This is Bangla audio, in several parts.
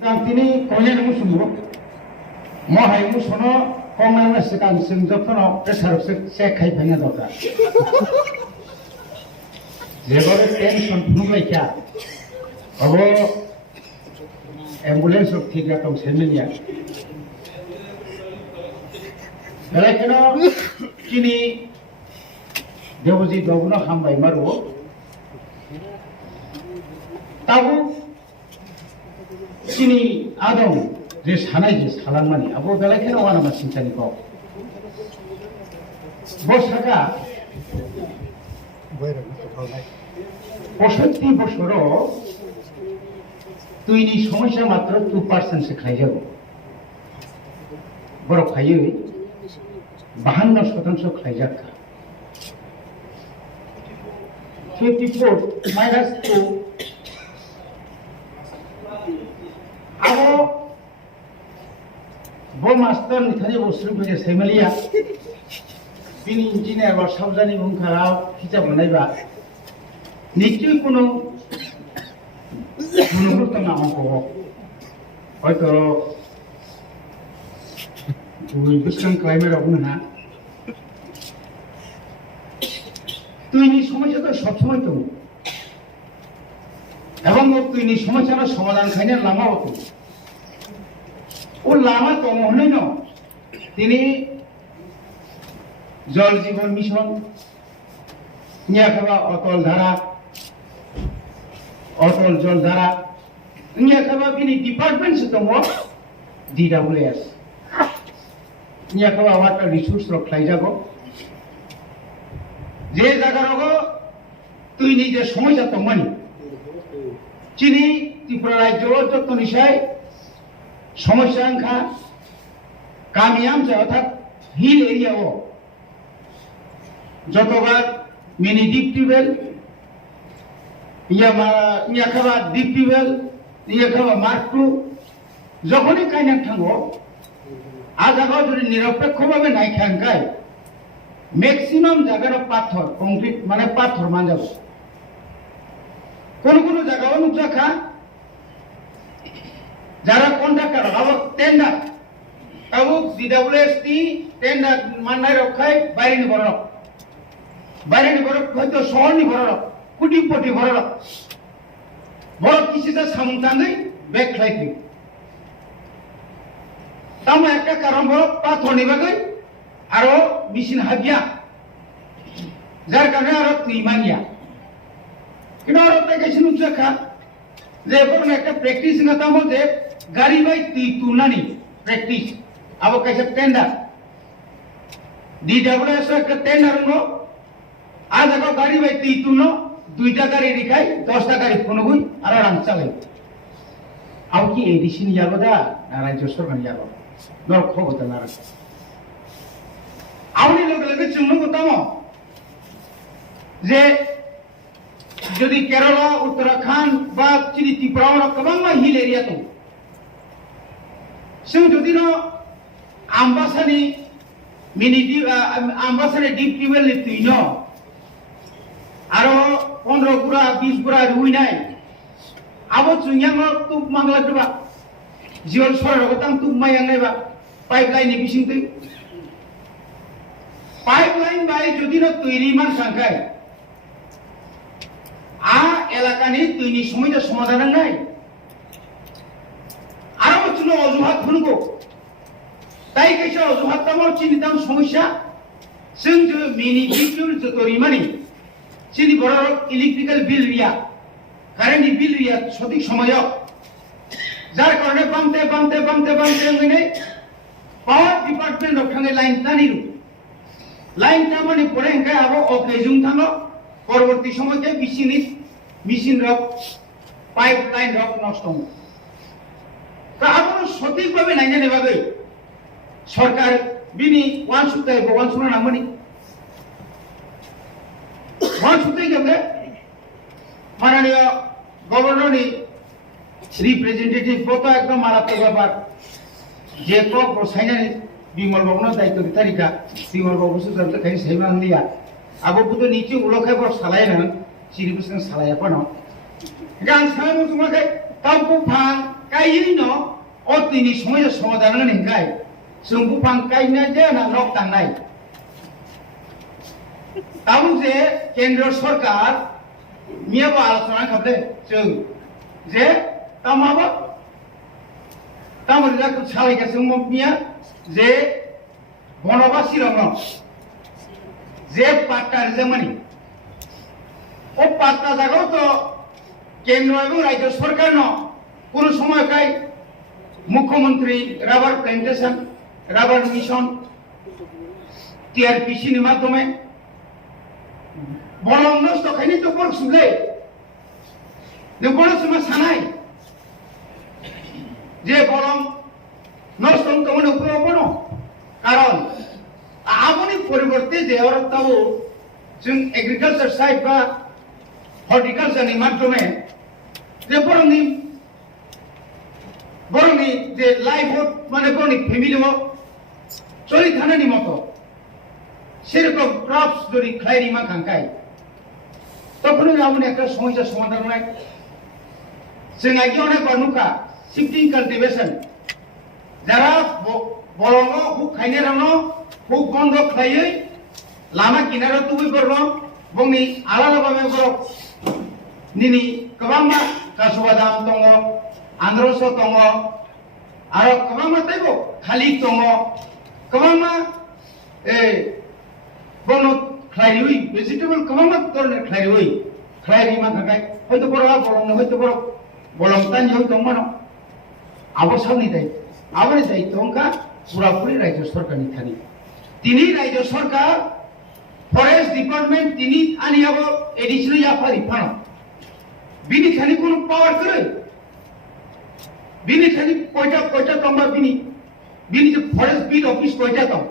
তিনি কইলেন মুসুমু মহাই মুসনো কংনাং সিকান সিং যত্ন প্রেসার সে খাই ফাইনা দরকার যেভাবে টেনশন ফুনুলাইকা अब एम्बुलेंस ठीक है तो सेमिलिया बेलायखनो किनी देवजी दबनो हामबाय मारो ताबु किनी आदम जे सानाय जे सालांमानि अब बेलायखनो वानामा सिंतानि को बसागा 65 বছরও তুইনি সমস্যা মাত্র 2% সে খাই যাব বড় খাইয়ে 52% খাই যাকা 54 মাইনাস 2 আবো বো মাস্টার নিথানি বসরু ফেগে সেমালিয়া বিনি ইঞ্জিনিয়ার বা সাবজানি মুখারাও হিসাব নাইবা নিশ্চয়ই কোনো গুরুত্বপূর্ণ অঙ্ক হয়তো বিশ্রাম ক্লাইমের অগুন না তুই সমস্যা তো সবসময় তো এবং তুই সমস্যার সমাধান খাইনে লামা হতো ও লামা তো মনে ন তিনি জল জীবন মিশন নিয়া খাওয়া অটল ধারা অটল জল ধারা নিয়া খাওয়া বিনি ডিপার্টমেন্ট সে দङ DWS নিয়া খাওয়া ওয়াটার রিসোর্স রক্ষাই যাব যে জায়গা রগ তুই নিজে সমস্যা দङমানি চিনি ত্রিপুরা রাজ্য যত নিশায় সমস্যা আংখা কামিয়াম যে অর্থাৎ হিল এরিয়াও যতবার মিনি ডিপ টিউবওয়েল ইয়া খাবা ডিপ টিউবওয়েল ইয়া খাবা মার্ক 2 যখনই কাইনা থাঙ্গো আজাগাও যদি নিরপেক্ষভাবে নাই খাঙ্গায় ম্যাক্সিমাম জায়গার পাথর কংক্রিট মানে পাথর মানজাব কোন কোন জায়গাও নুজাখা যারা কন্ট্রাক্টর আবার টেন্ডার আবু DWS টেন্ডার মাননাই রক্ষায় বাইরে বড় বাইরে বড় হয়তো শহরনি বড় কোটিপতি বড় বড় কিছুটা সামুতাঙ্গই ব্যাগ খাইতে তাম একটা কারণ বড় পাথরনি বাগৈ আরো মেশিন হাবিয়া যার কারণে আরো তুইমানিয়া কিন্তু আরো প্যাকেজ নুজাখা যে বড় একটা প্র্যাকটিস না তাম যে গাড়ি বাই তুই তুনানি প্র্যাকটিস আবো কাছে টেন্ডার DWS একটা টেন্ডার নো আজ আগো গাড়ি বাই তুই তুনো 2টা গাড়ি রিখাই 10টা গাড়ি ফোনগুই আর আরাম চালাই আও কি এডিশন যাবো দা না রাজ্য সরকার যাবো নর খবর না আউনি লগে লগে চুমনো গতাম যে যদি কেরালা উত্তরাখণ্ড বা চিনি ত্রিপুরা গোबां হিল এরিয়া দं जों যদি ন आम्बासानि मिनि आम्बासानि डिप टिउबवेल नि तुइ न आरो 15 गुरा 20 गुरा रुइनाय आबो चुंयां तुक मांगला दबा जिवल सर गतां तुक मायांग नायबा पाइपलाइन नि बिसिं तुइ पाइपलाइन बाय যদি ন তৈরি মান সংখ্যায় आ এলাকানি তুইনি সমস্যা সমাধান নাই আরো চুনো অজুহাত ফুনগো তাই কেসা অজুহাত তামর চিনিতাম সমস্যা जों जो मिनि डिपटिउल जतरि मानि চিনি বড় ইলেকট্রিক্যাল বিল রিয়া কারেন্ট বিল রিয়া সঠিক সময় যার কারণে বামতে বামতে বামতে বামতে মানে পাওয়ার ডিপার্টমেন্ট রক্ষাঙ্গে লাইন টানিরু লাইন টামানি পরে এঙ্কাই আবো অকেজুং থাঙ্গো পরবর্তী সময়তে machine rock pipe line rock নষ্ট হয় তা আবার সঠিকভাবে নাইনে নেভাবে সরকার বিনি ওয়ান সুতায় ওয়ান সুনা নামনি ওয়ান সুতাই গেলে মাননীয় গভর্নরনি রিপ্রেজেন্টেটিভ কত একদম মারাত্মক ব্যাপার যে কক বসাইনানি বিমল বাবুর দায়িত্ব তারিখা বিমল বাবু সুতার খাই সাইমান দিয়া আবো বুতো নিচে উলখাই বড় সালাই না সিরিবুসন সালাইয়া পানো গান সালাই মো তোমাকে তাও ফাং kaya no ot ini semua समाधान होने काय जों बुफां kaya je na nok tangnai tahu je kendra sarkar miya ba alosona khabde जों je tamaba tamari jak salai ka जों miya je bonobasi rong je patar je mani ও পাঁচটা জায়গাও তো কেন্দ্র এবং রাজ্য সরকার কোন সময়কাই মুখ্যমন্ত্রী rubber plantation rubber mission TRPC এর মাধ্যমে বলং নষ্ট খাইনি তো পড়ছুলে বড় সময় সানাই যে বলং নষ্ট কমনে উপরে বনো কারণ আমনি পরিবর্তে যে অরতাও जों एग्रीकालचार साइड बा हर्टिकालचार नि माध्यमे जे बरंनि जे लाइफहुड माने बरंनि फेमिलियाव चलि थानायनि मतो सेरकम क्रप्स जरि खायरि मा खांखाय तखनो आमने একটা সমস্যা সমাধান হয় जों आगे अनेक बानुका शिफ्टिंग काल्टिवेशन যারা বলঙ্গ হুক খাইনে রানো হুক বন্ধ খাইयै lama kinara tuwi borno bongni alala babe borok nini kabangma kasubadam tongo androso tongo aro kabangma taibo khali tongo kabangma bono khlairui vegetable kabangma torne khlairui khlairi ma khakai hoyto borok bolong hoyto borok bolong tan hoy tongmano abo sabni dai abone dai tongka pura puri rajya sarkar ni thani tini rajya sarkar forest department तिनी आणि अब एडिशनल या फारी फाण बिनि खाली कोन पावर करे बिनि खाली कोइटा तंबा बिनि जो फरेस्ट बीट ऑफिस कोइटा तंग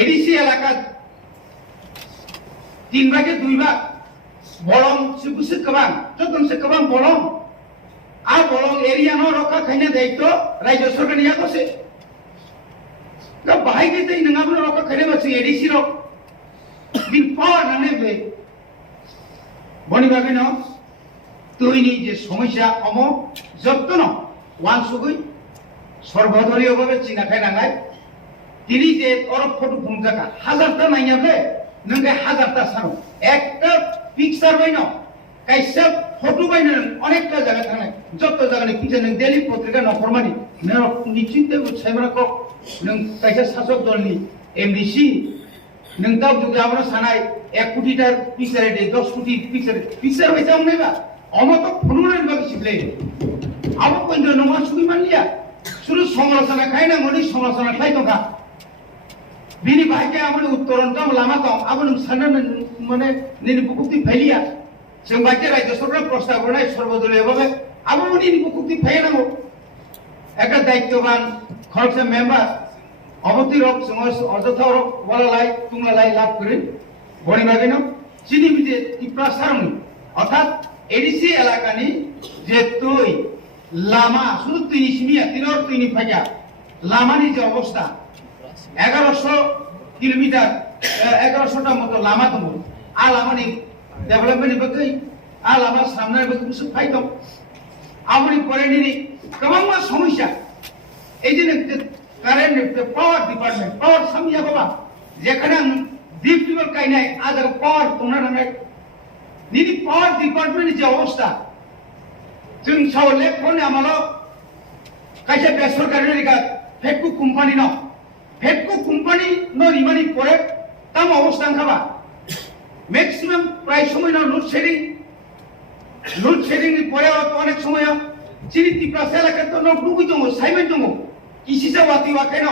एडिसी एलाका 3 भागे 2 भाग बलम सिबुसे कबां जतन से कबां बलम आ बलम एरिया न रखा खाइना दायित्व राज्य सरकार या कसे दा बाहाय के तै नङाबो रखा खाइना बसे एडिसी रो बिन पावर नाने बे बनि भाबे न तैनि जे समस्या अमो जत्न वान सुगै सर्वदलीय भाबे चिना खायनांगाय तिनि जे अरब फटो बुंजाका हाजारटा नायनाबे नंगे हाजारटा सानो एकटा पिक्चार बायनो कायसा फटो बायनो अनेकटा जायगा थानाय जत्त जायगानि पिक्चार नों डेली पत्रिका नखरमानि नों निश्चित सायबराको नों कायसा शासक दलनि एमडीसी नोंथाव जुगाबनो सानाय 1 कोटिटार पिक्चार दे 10 कोटी पिक्चार बायसा उनायबा अमतो फुनुनाय बागि सिबले आबो केन्द्र नङा सुगि मानलिया सुरु समालोचना खायनांगौनि समालोचना खायतोखा बिनि बाहायके आबो उत्तरन्ताम लामा दं आबो नों सानना माने निनि बुकुक्ति फैलिया जों बाहायके राज्य सरकार प्रस्ताब होनाय सर्वदलीय भाबे आबो निनि बुकुक्ति फैनांगौ একটা দায়িত্ববান খরচা মেম্বার অবতীরক সমাজ অযথারক বলালাই তুংলালাই লাভ করে বনি ভাগেন চিনি বিদে টিপ্রাসারনি অর্থাৎ এডিসি এলাকানি যে তুই লামা শুধু তুই সিমিয়া তিনর তুই ফাইয়া লামানি যে অবস্থা 1100 কিলোমিটার 1100টা মতো লামা দङ आ लामानि डेभलपमेन्ट बागै आ लामा सामनाय बागै কিছু ফাইদম আমনি পরেনি गोबां समस्या एदिन कारेन्ट पावर डिपार्टमेंट पावर सामिया बाबा जेखाने डिप टिबल कायनाय आजार पावर तंना नांनाय निनि पावर डिपार्टमेंट जे अवस्था जों सावले फोन आमालो कायसे बेसरकारि रिगा फेटकु कंपनी न रिमानि परे ताम अवस्था खाबा मैक्सिमाम प्राय समय लोड शेडिंग नि परे अनेक समय चिनि टिप्रासा एलाका तो न दुगै दङ साइमेन दङ इसिसा वाति वाखाय न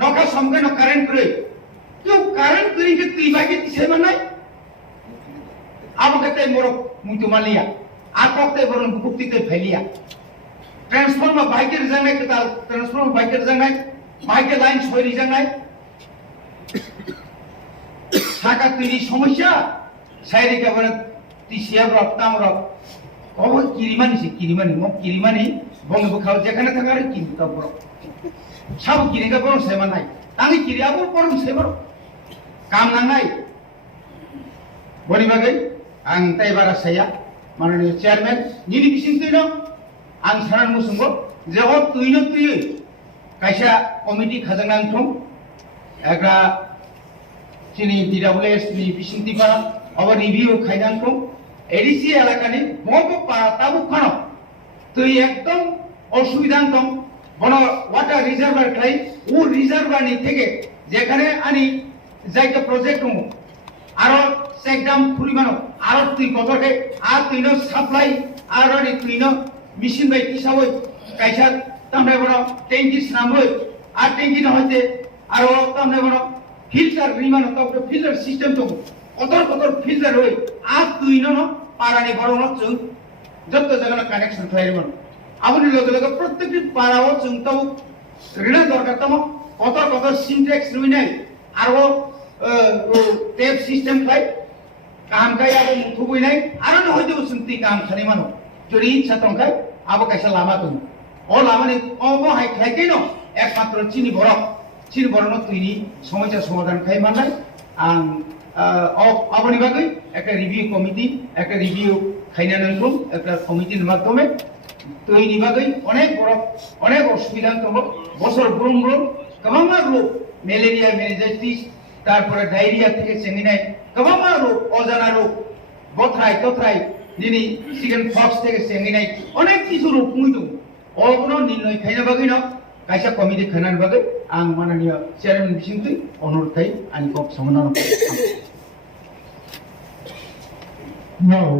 नखा समगे न कारेन्ट करे तो कारेन्ट करि के तिबागे तिसेमानाय आबो कते मोर मुइतो मालिया आ कते बरन बुकुक्ति ते फैलिया ट्रांसफार्मर बाइके रिजांनाय कताल ट्रांसफार्मर बाइके रिजांनाय बाइके लाइन सय रिजांनाय साका तिनि समस्या साइरि केबरे तिसिया रक्ताम रक कब किरिमानी मो किरिमानी बंग बखाव जेखाने थांगार किरिता बर सब किरिगा बर सेमानाय तांनि किरियाबो बर सेबर काम नांनाय बनि बागै आं ताइबारा साया माननीय चेयरमैन निनि बिसिं दैनो आं सानान मुसुंगो जेहो तुइनो तुइ कायसा कमिटि खाजांनां थं एग्रा चिनि DWS नि बिसिंतिपारा अब रिभिउ खायनां थं एडिसि एलाकानि बबो पारा ताबु खानो तुइ एकदम असुविधा दं बनो वाटार रिजार्भार खाय ও রিজার্ভারনি থেকে যেখানে আনি যাইতে প্রজেক্ট দङ আরো চেকডাম পরিমাণ আরো তুই কতকে আর তুইনো সাপ্লাই আর নি তুইনো মেশিন বাই হিসাবে কাইসা তামনে বড় ট্যাঙ্কি সামই আর ট্যাঙ্কি না হইতে আরো তামনে বড় ফিল্টার রিমান তো ফিল্টার সিস্টেম দङ কতর ফিল্টার হই আর তুইনো পারানি বড় নচুং যত জায়গা কানেকশন থাইরমান আপনি লগে লগে প্রত্যেকটি পারাও চুংতাও ঋণ দরকার তম কত সিনটেক্স রুইনাই আরো টেপ সিস্টেম খাই কাম খাই আবো মুখুবইনাই আরো ন হইতে সুন্তি কাম খানি মানো যদি ইচ্ছা তংখাই আবো কাইসা লামা দङ ও লামানি অবো হাই খাইকে ন একমাত্র চিনি বড় ন তুইনি সমস্যা সমাধান খাই মানাই আং আবনি বাগৈ একটা রিভিউ কমিটি একটা রিভিউ খাইনা নাংগো একটা কমিটির মাধ্যমে তৈরি বাগৈ অনেক অসুবিধা দङ বছর ব্রম গোबां রোগ ম্যালেরিয়া মেনিঞ্জাইটিস তারপরে ডায়রিয়া থেকে চেঙ্গিনাই গোबां রোগ অজানা রোগ বথ্রাই দিনি চিকেন পক্স থেকে চেঙ্গিনাই অনেক কিছু রোগ মুই দङ অগুলো নির্ণয় খাইনা বাগৈ ন কাইসা কমিটি খাইনার বাগৈ আং মাননীয় চেয়ারম্যান বিসিংতै অনুরোধ খাই আনি কক সমাধান Now,